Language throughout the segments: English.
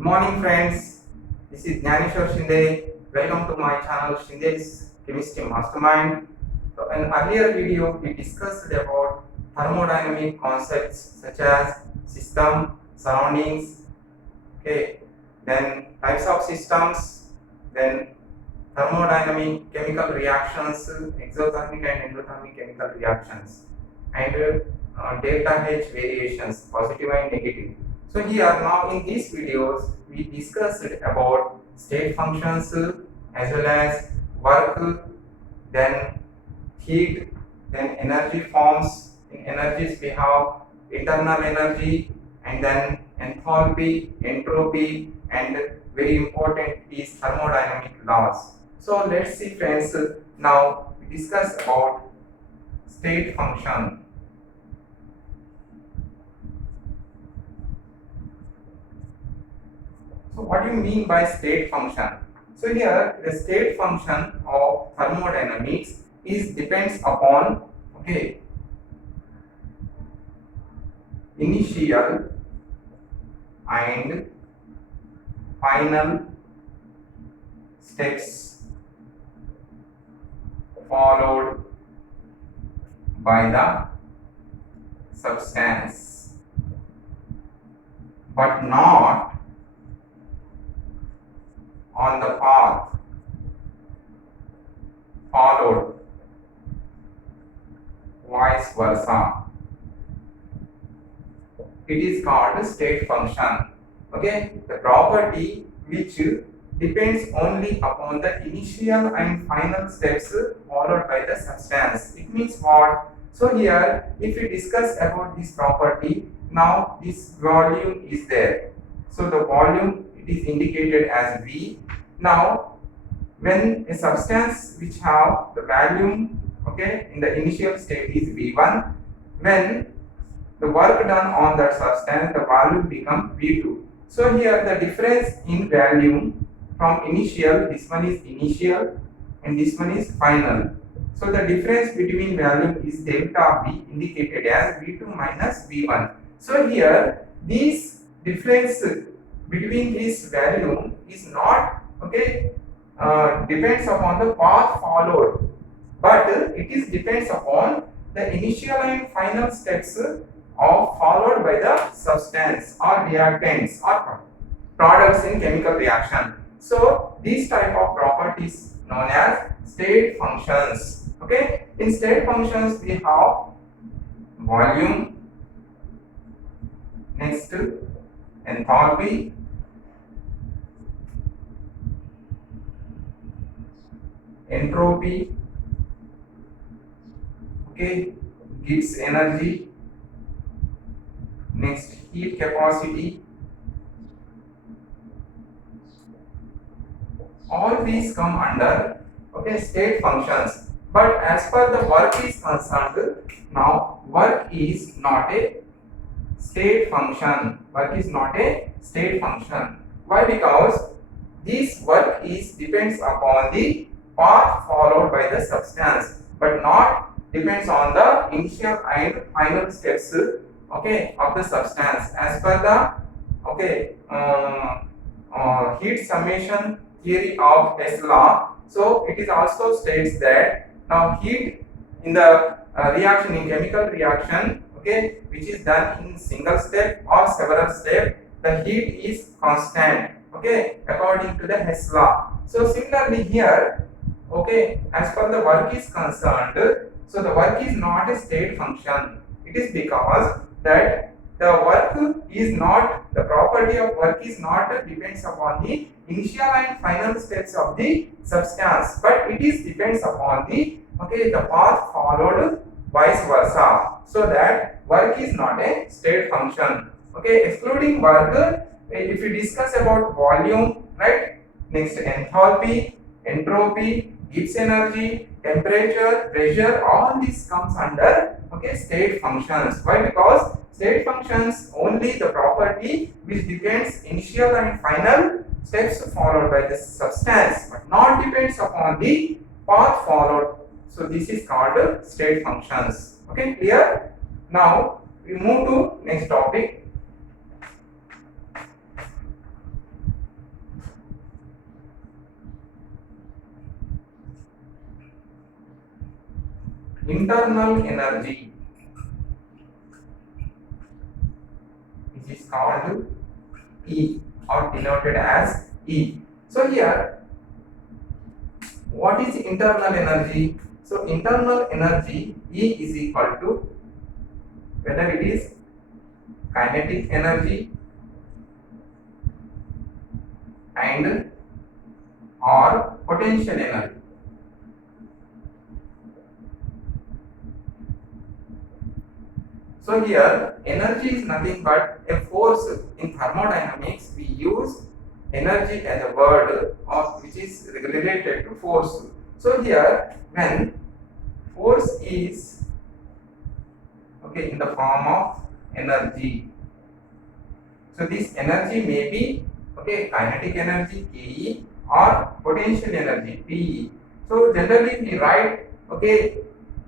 Good morning, friends. This is Jnaneshwar Shinde. Welcome to my channel Shinde's Chemistry Mastermind. So, in earlier video, we discussed about thermodynamic concepts such as system, surroundings, okay, then types of systems, then thermodynamic chemical reactions, exothermic and endothermic chemical reactions, and delta H variations, positive and negative. So here now in these videos we discussed about state functions as well as work, then heat, then energy forms. In energies we have internal energy and then enthalpy, entropy, and very important is thermodynamic laws. So let's see, friends, now we discuss about state function. So what do you mean by state function? So here the state function of thermodynamics is depends upon initial and final steps followed by the substance, but not on the path followed, vice versa. It is called state function. Okay, the property which depends only upon the initial and final steps followed by the substance. It means what? So here, if we discuss about this property, now this volume is there. So the volume, it is indicated as V. Now, when a substance which have the volume, in the initial state is V1, when the work done on that substance, the volume become V2. So here the difference in volume from initial, this one is initial and this one is final. So the difference between volume is delta V, indicated as V2 minus V1. So here this difference between this volume is not depends upon the path followed, but it is depends upon the initial and final steps of followed by the substance or reactants or products in chemical reaction. So these type of properties known as state functions. Okay, in state functions we have volume, next enthalpy, entropy, gives energy, next heat capacity. All these come under state functions. But as per the work is concerned, now work is not a state function. Work is not a state function. Why? Because this work is depends upon the path followed by the substance, but not depends on the initial and final steps of the substance. As per the heat summation theory of Hess law, so it is also states that now heat in the reaction, in chemical reaction, which is done in single step or several step, the heat is constant, according to the Hess law. So similarly here, as per the work is concerned, so the work is not a state function. It is because that the work is not, the property of work is not depends upon the initial and final steps of the substance, but it is depends upon the the path followed, vice versa. So that work is not a state function. Excluding work, if we discuss about volume, right? Next enthalpy, entropy, gives energy, temperature, pressure, all these comes under state functions. Why? Because state functions only the property which depends initial and final steps followed by the substance, but not depends upon the path followed. So this is called state functions. Clear? Now we move to next topic. internal energy, which is called E or denoted as E. So here, what is internal energy? So internal energy E is equal to whether it is kinetic energy and or potential energy. So here energy is nothing but a force. In thermodynamics we use energy as a word of which is related to force. So here when force is in the form of energy, so this energy may be kinetic energy Ke or potential energy Pe. So generally we write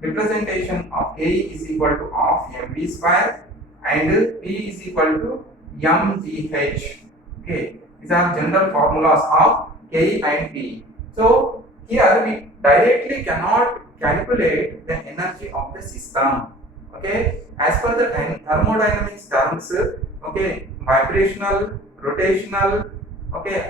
representation of Ke is equal to half mv square and P is equal to mgh. Okay, these are general formulas of Ke and P. So here we directly cannot calculate the energy of the system. Okay, as per the thermodynamics terms, vibrational, rotational,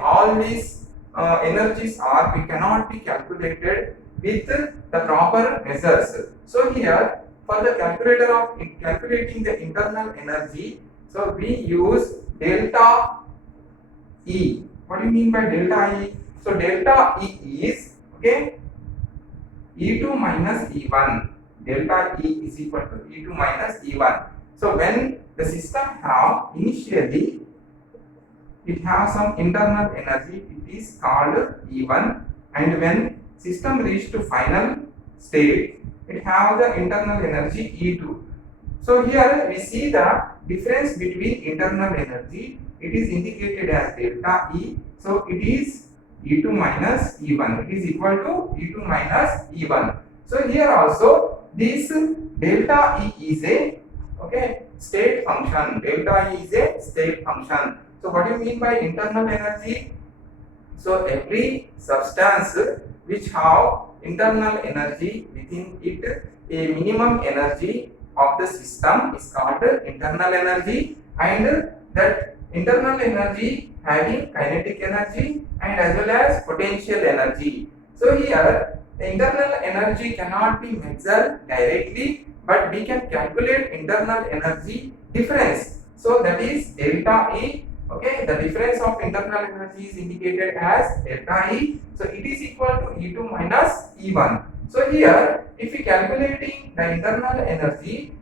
all these energies we cannot be calculated with the proper measures. So here for the calculator of calculating the internal energy, so we use delta E. What do you mean by delta E? So delta E is E2 minus E1. Delta E is equal to E2 minus E1. So when the system have initially it has some internal energy, it is called E1, and when system reach to final state, it have the internal energy E2. So here we see the difference between internal energy. It is indicated as delta E. So it is E2 minus E1. It is equal to E2 minus E1. So here also this delta E is a state function. Delta E is a state function. So what do you mean by internal energy? So every substance which have internal energy within it, a minimum energy of the system is called internal energy, and that internal energy having kinetic energy and as well as potential energy. So here the internal energy cannot be measured directly, but we can calculate internal energy difference. So that is delta E. The difference of internal energy is indicated as delta E. So it is equal to E2 minus E1. So here if we calculating the internal energy,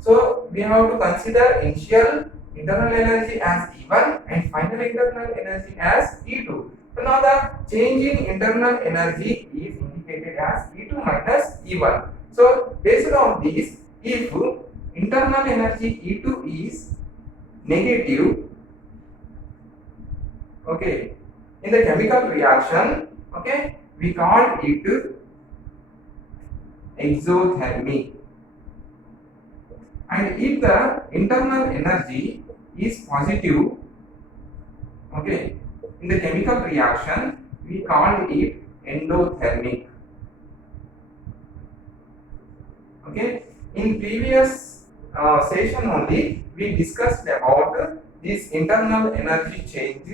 so we have to consider initial internal energy as E1 and final internal energy as E2. So now the change in internal energy is indicated as E2 minus E1. So based on this, if internal energy E2 is negative, in the chemical reaction, we call it exothermic. And if the internal energy is positive, in the chemical reaction, we call it endothermic. In previous session only, we discussed about this internal energy change.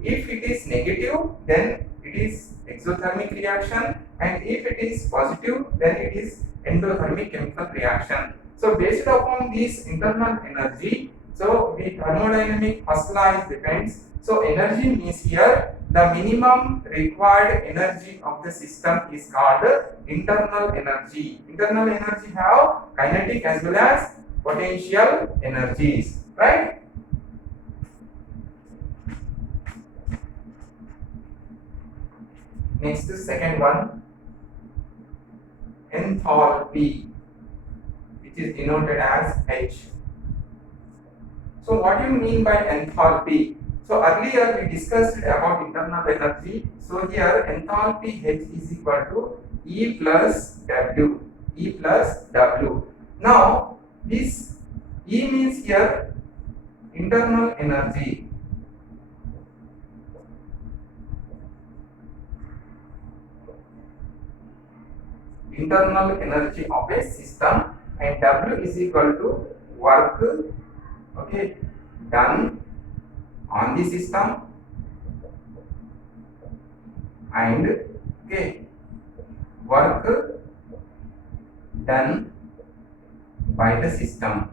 If it is negative, then it is exothermic reaction, and if it is positive, then it is endothermic chemical reaction. So based upon this internal energy, so the thermodynamic first law is depends. So energy means here the minimum required energy of the system is called internal energy. Internal energy have kinetic as well as potential energies, right? Next, second one, enthalpy, which is denoted as H. So what do you mean by enthalpy? So earlier we discussed about internal energy. So here enthalpy H is equal to E plus W. E plus W. Now this E means here internal energy. internal energy of a system, and W is equal to work, okay, done on the system, and okay, work done by the system.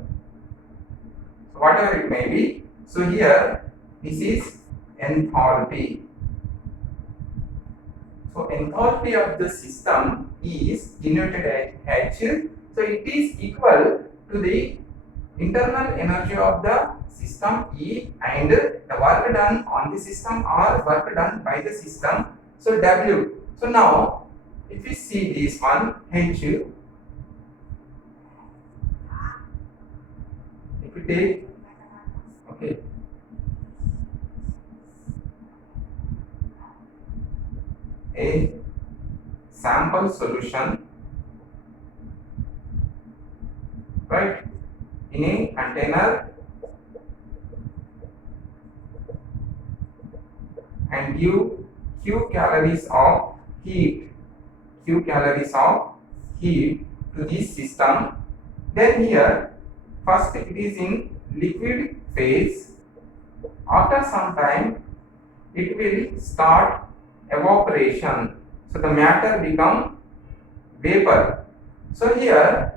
So whatever it may be. So here this is enthalpy. So enthalpy of the system is denoted as H. So it is equal to the internal energy of the system E and the work done on the system or work done by the system. So W. So now if you see this one H, if you take, okay, a sample solution, right, in a container and give Q calories of heat to this system, then here first it is in liquid phase. After some time it will start evaporation, so the matter become vapor. So here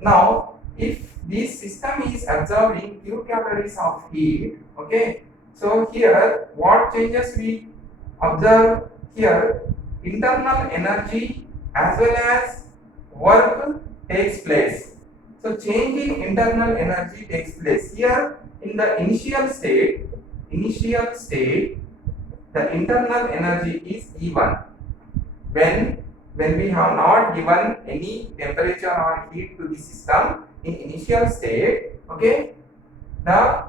now if this system is absorbing Q calories of heat, okay, so here what changes we observe here? Internal energy as well as work takes place. So change in internal energy takes place here in the initial state. The internal energy is E1 when we have not given any temperature or heat to the system in initial state, okay, the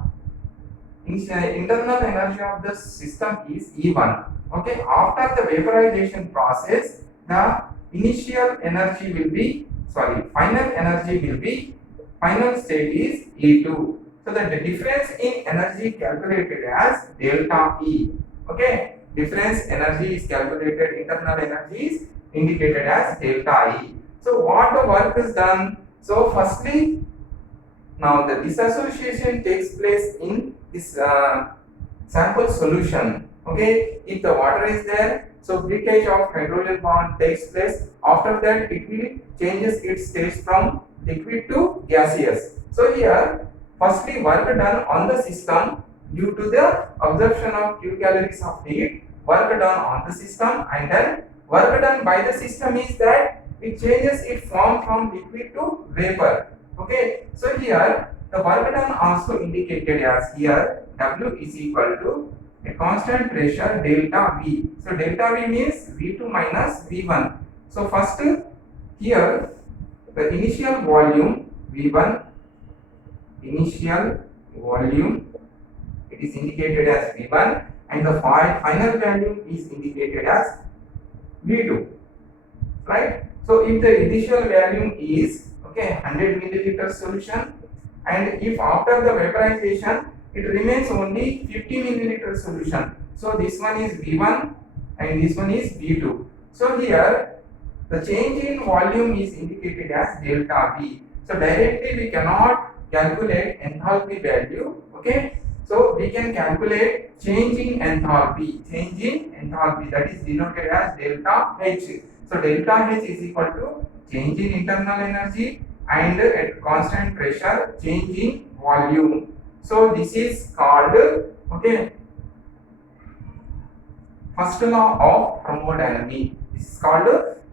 internal energy of the system is E1, okay. After the vaporization process, the initial energy will be, final state is E2. So the difference in energy calculated as delta E, okay. Difference energy is calculated, internal energy is indicated as delta E. So what the work is done? So firstly, now the dissociation takes place in this sample solution, okay. If the water is there, so breakage of hydrogen bond takes place. After that it will changes its state from liquid to gaseous. So here firstly work done on the system due to the absorption of Q calories of heat, work done on the system, and then work done by the system is that it changes its form from liquid to vapor, okay. So here the work done also indicated as here W is equal to a constant pressure delta V. So delta V means V2 minus V1. So first here the initial volume V1, initial volume, it is indicated as V1, and the final value is indicated as V2, right. So if the initial value is, okay, 100 milliliter solution, and if after the vaporization it remains only 50 milliliter solution, so this one is V1 and this one is V2. So here the change in volume is indicated as delta V. So directly we cannot calculate enthalpy value, okay. So we can calculate change in enthalpy, that is denoted as delta H. So delta H is equal to change in internal energy and at constant pressure change in volume. So this is called, okay, first law of thermodynamics. This is called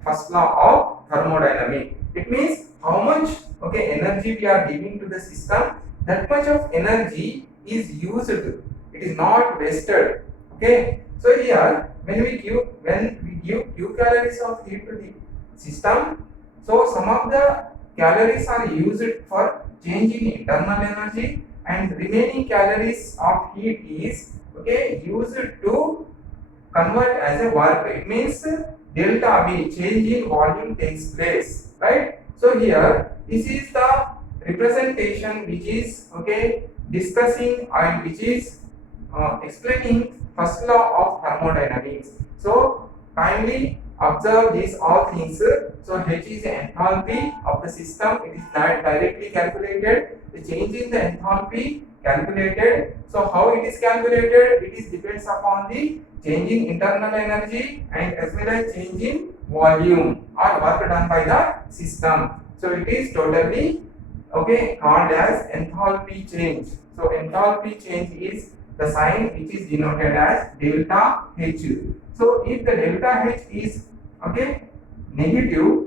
first law of thermodynamics. It means how much, okay, energy we are giving to the system, that much of energy is used. It is not wasted, okay. So here when we give Q calories of heat to the system, so some of the calories are used for changing internal energy, and remaining calories of heat is, okay, used to convert as a work. It means delta V, change in volume takes place, right. So here this is the representation which is, okay, discussing and which is explaining first law of thermodynamics. So kindly observe these all things. So H is the enthalpy of the system. It is not directly calculated. The change in the enthalpy calculated. So how it is calculated? It is depends upon the change in internal energy and as well as change in volume or work done by the system. So it is totally called as enthalpy change. So enthalpy change is the sign which is denoted as delta H. So if the delta H is negative,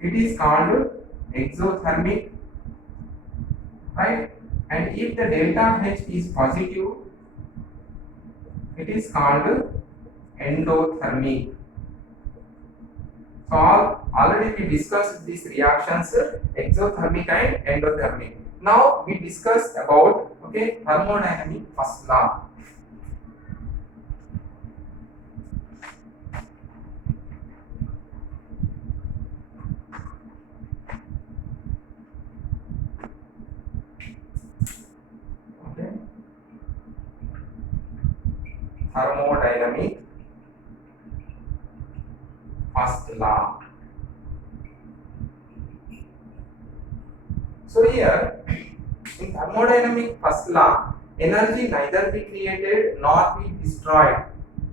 it is called exothermic, right? And if the delta H is positive, it is called endothermic. So already we discussed these reactions, exothermic and endothermic. Now we discussed about thermodynamic first law. Thermodynamic first law. So here in thermodynamic first law, energy neither be created nor be destroyed.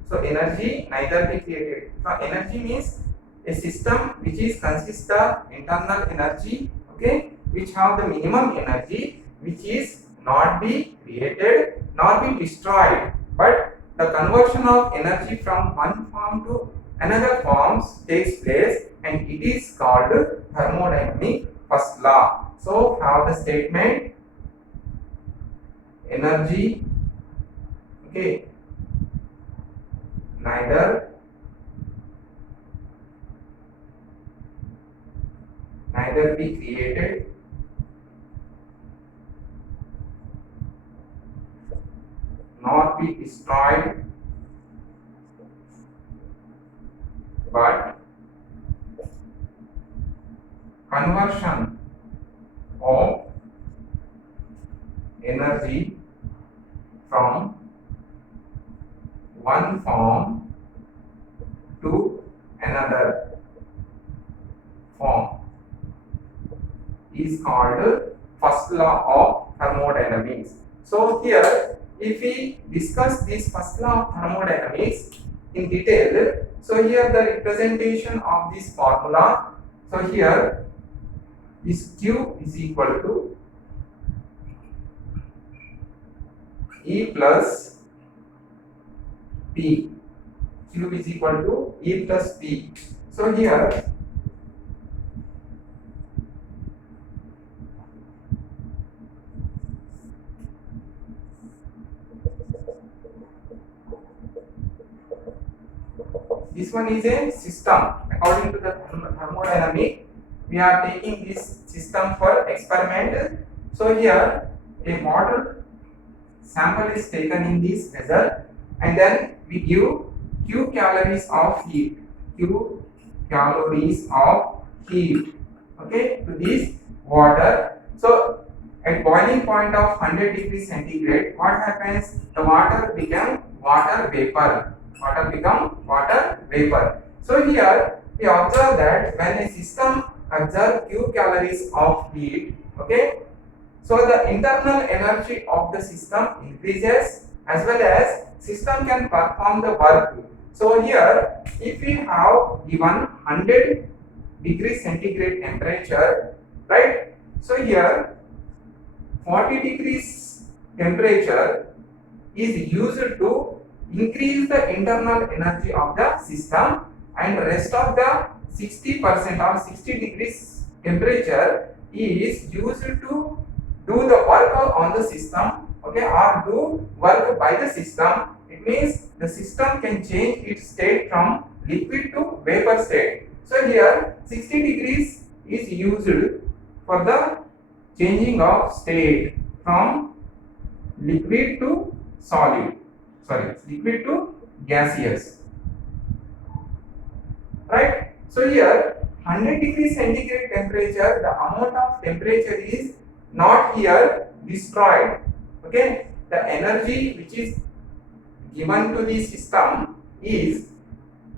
So energy neither be created. So energy means a system which is consists of internal energy, which have the minimum energy, which is not be created nor be destroyed, but the conversion of energy from one form to another forms takes place, and it is called thermodynamic first law. So have the statement energy neither be created nor be destroyed, but conversion of energy from one form to another form is called first law of thermodynamics. So here if we discuss this first law of thermodynamics in detail, so here the representation of this formula, so here is Q is equal to E plus P. Q is equal to E plus P. So here this one is a system. According to the thermodynamic, we are taking this system for experiment. So here a water sample is taken in this vessel, and then we give Q calories of heat. Q calories of heat to this water. So at boiling point of 100 degrees centigrade, what happens? The water become water vapor. Water become water vapor. So here we observe that when a system absorbs Q calories of heat, so the internal energy of the system increases, as well as system can perform the work. So here if we have given 100 degrees centigrade temperature, right? So here 40 degrees temperature is used to increase the internal energy of the system, and rest of the 60% or 60 degrees temperature is used to do the work on the system, or do work by the system. It means the system can change its state from liquid to vapor state. So here 60 degrees is used for the changing of state from liquid to solid, liquid to gaseous, right? So here 100 degrees centigrade temperature, the amount of temperature is not here destroyed. The energy which is given to the system is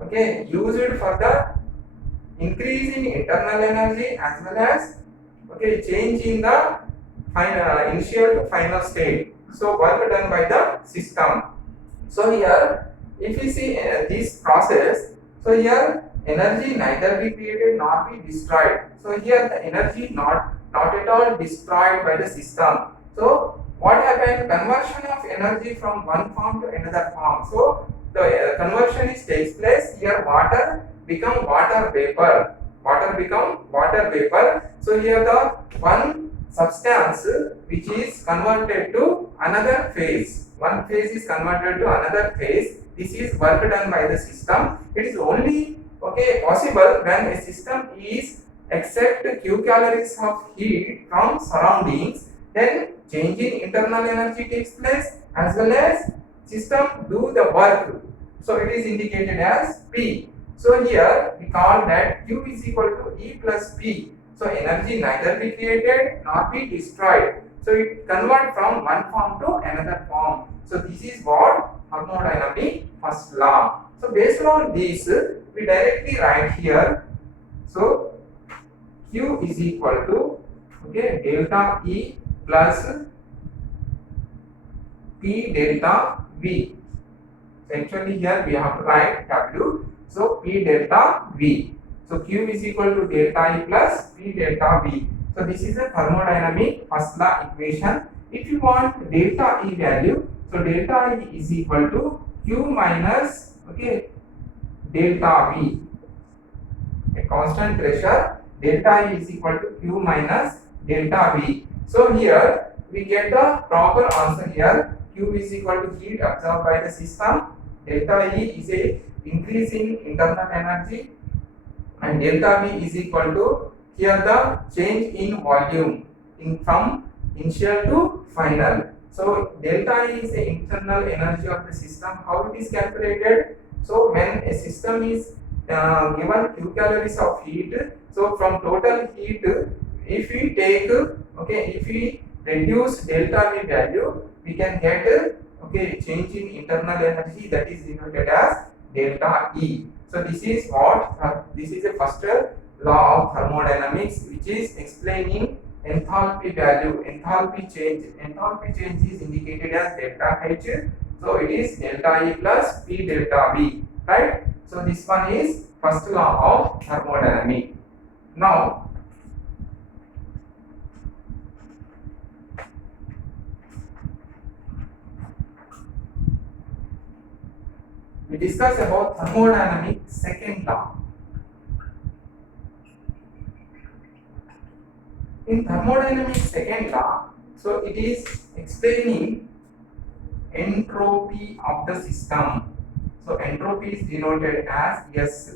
okay, used for the increase in internal energy as well as, okay, change in the initial to final state. So work done by the system. So here, if you see this process, so here energy neither be created nor be destroyed. So here the energy not at all destroyed by the system. So what happened? Conversion of energy from one form to another form. So the conversion is takes place here. Water become water vapor. Water become water vapor. So here the one substance which is converted to another phase. One phase is converted to another phase. This is work done by the system. It is only, okay, possible when a system is accept Q calories of heat from surroundings, then change in internal energy takes place as well as system do the work. So it is indicated as P. So here we call that Q is equal to E plus P. So energy neither be created nor be destroyed. So it convert from one form to another form. So this is what thermodynamic first law. So based on this, we directly write here. So Q is equal to, okay, delta E plus P delta V. So actually here we have to write W. So P delta V. So Q is equal to delta E plus P delta V. So this is a thermodynamic first law equation. If you want delta E value, so delta E is equal to Q minus, okay, delta V. A constant pressure, delta E is equal to Q minus delta V. So here we get the proper answer here. Q is equal to heat absorbed by the system. Delta E is a increase in internal energy, and delta V is equal to here the change in volume in from initial to final. So delta E is the internal energy of the system. How it is calculated? So when a system is given Q calories of heat, so from total heat, if we take, okay, if we reduce delta V value, we can get, okay, change in internal energy, that is denoted as delta E. So this is what this is a first law of thermodynamics, which is explaining enthalpy value, enthalpy change. Enthalpy change is indicated as delta H. So it is delta E plus P delta V, right? So this one is first law of thermodynamics. Now we discuss about thermodynamics second law. In thermodynamics second law, so it is explaining entropy of the system. So entropy is denoted as S.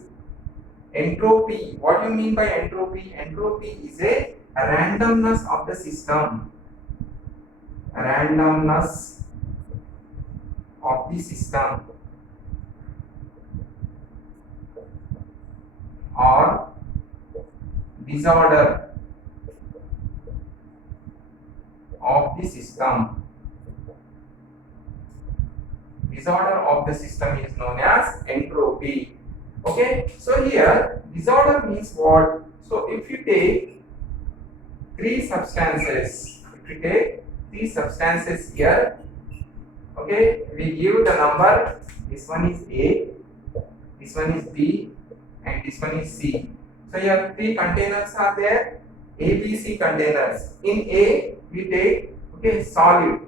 Entropy, what do you mean by entropy? Entropy is a randomness of the system. Randomness of the system, or disorder of the system. Disorder of the system is known as entropy. Okay, so here disorder means what? So if you take three substances, here, okay, we give the number, this one is A, this one is B, and this one is C. So here three containers are there, A, B, C containers. In A we take, okay, solid.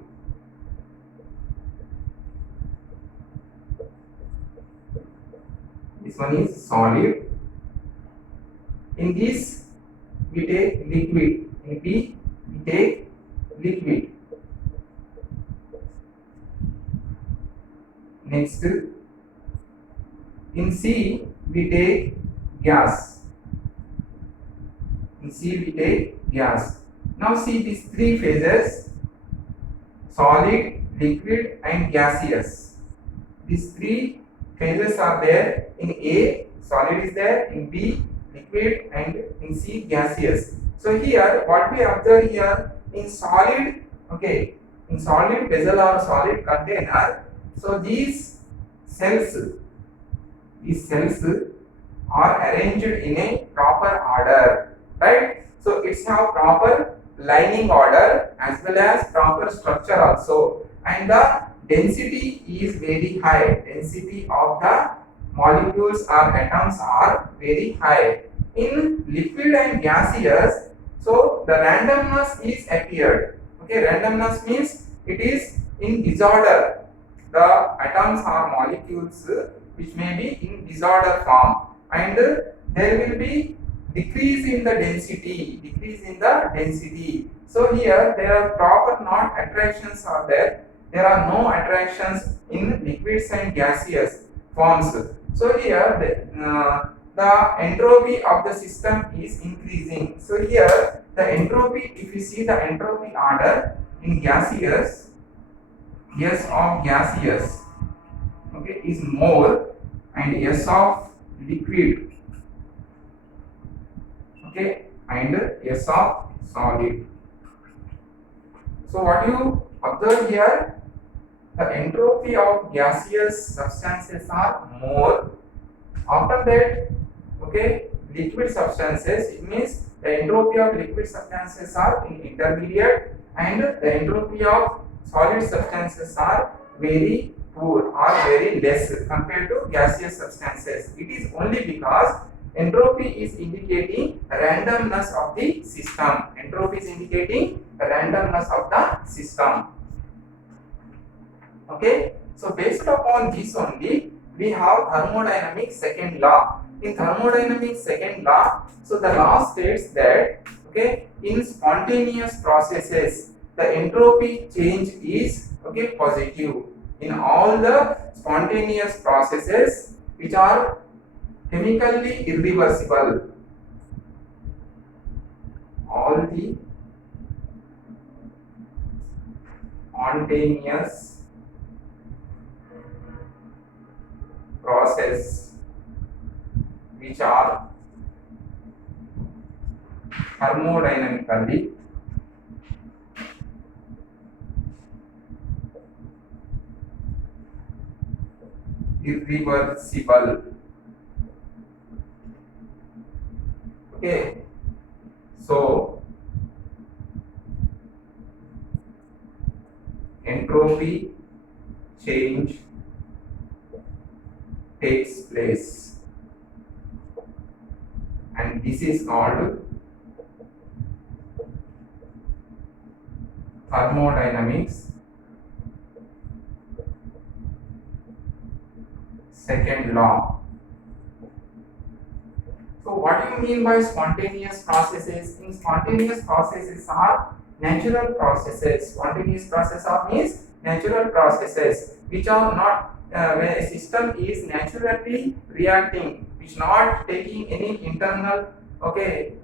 This one is solid. In this we take liquid. In B we take liquid. Next, in C we take gas. In C we take gas. Now see these three phases: solid, liquid, and gaseous. These three phases are there. In A, solid is there. In B, liquid, and in C, gaseous. So here, what we observe here, in solid, okay, in solid vessel or solid container, so these cells, these cells are arranged in a proper order, right? So it's have proper lining order as well as proper structure also, and the density is very high. Density of the molecules or atoms are very high. In liquid and gaseous, so the randomness is appeared. Okay, randomness means it is in disorder. The atoms or molecules which may be in disorder form, and there will be decrease in the density. So here there are proper not attractions are there. There are no attractions in liquids and gaseous forms. So here the entropy of the system is increasing. So here the entropy, if you see the entropy order in gaseous, S of gaseous, okay, is more, and S of liquid, okay, and S of solid. So what you observe here, the entropy of gaseous substances are more. After that, okay, liquid substances, it means the entropy of liquid substances are in intermediate, and the entropy of solid substances are very poor or very less compared to gaseous substances. It is only because entropy is indicating randomness of the system. Entropy is indicating randomness of the system. Okay, so based upon this only, we have thermodynamics second law. In thermodynamics second law, so the law states that, okay, in spontaneous processes the entropy change is, okay, positive. In all the spontaneous processes which are chemically irreversible, all the spontaneous process which are thermodynamically irreversible. Okay, so entropy change takes place, and this is called thermodynamics second law. So what do you mean by spontaneous processes? In spontaneous processes are natural processes. Spontaneous process means natural processes which are not when a system is naturally reacting, which not taking any internal, okay,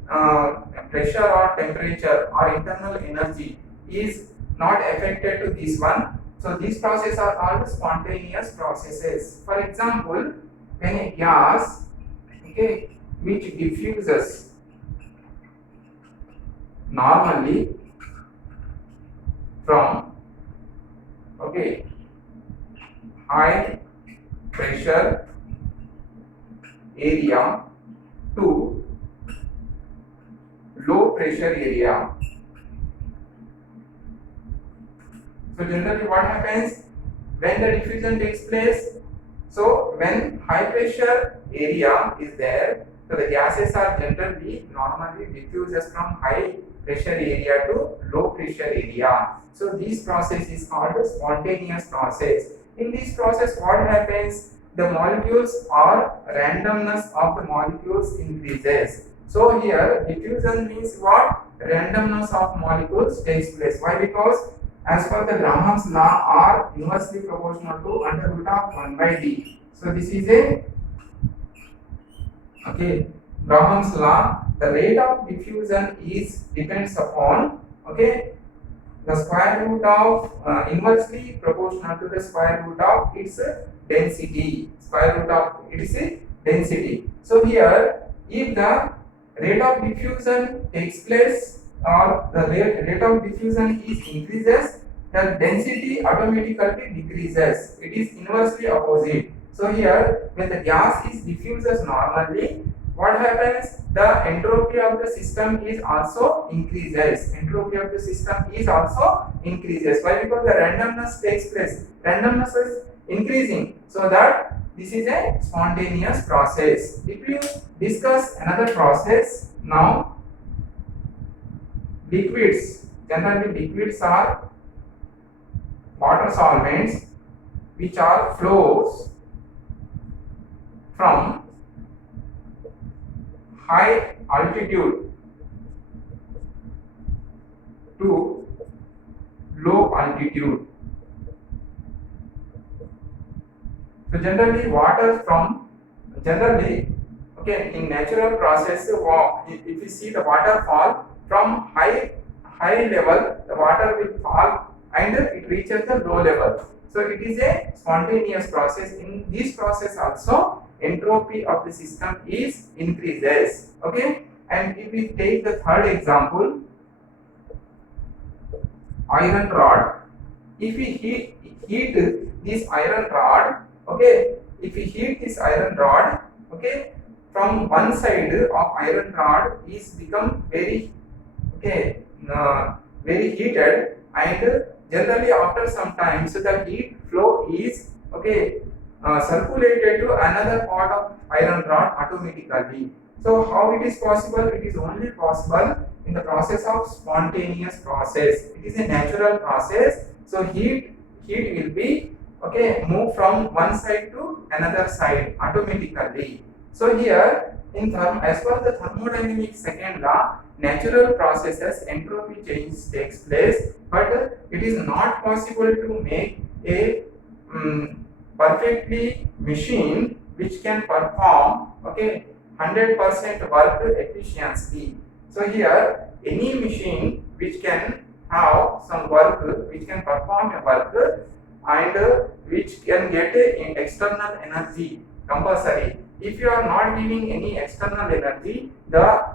pressure or temperature or internal energy is not affected to this one. So these processes are called spontaneous processes. For example, when a gas, okay, which diffuses normally from, okay, high pressure area to low pressure area. So generally what happens when the diffusion takes place? So when high pressure area is there, so the gases are generally normally diffuses from high pressure area to low pressure area. So this process is called a spontaneous process. In this process what happens? The molecules or randomness of the molecules increases. So here diffusion means what? Randomness of molecules takes place. Why? Because as per the Graham's law, are inversely proportional to under root of 1 by d. So this is a, okay, Graham's law. The rate of diffusion is depends upon, okay, the square root of inversely proportional to the square root of its density. Square root of its density. So here, if the rate of diffusion takes place or the rate of diffusion is increases, the density automatically decreases. It is inversely opposite. So here, when the gas is diffuses normally, what happens? The entropy of the system is also increases. Entropy of the system is also increases. Why? Because the randomness takes place. Randomness is increasing, so that this is a spontaneous process. If you discuss another process now, liquids. Generally, liquids are water solvents which are flows from high altitude to low altitude. So generally okay, in natural process, if you see the water fall from high level, the water will fall and it reaches the low level. So it is a spontaneous process. In this process also, entropy of the system is increases. Okay, and if we take the third example, iron rod. If we heat this iron rod, okay, if we heat this iron rod, okay, from one side of iron rod is become very, okay, very heated, and generally after some time, so the heat flow is, okay, circulated to another part of iron rod automatically. So how it is possible? It is only possible in the process of spontaneous process. It is a natural process. So heat will be, okay, move from one side to another side automatically. So here in as per the thermodynamics second law, natural processes entropy change takes place, but it is not possible to make a perfectly machine which can perform, okay, 100% work efficiently. So here any machine which can have some work, which can perform a work, and which can get a external energy compulsory. If you are not giving any external energy, the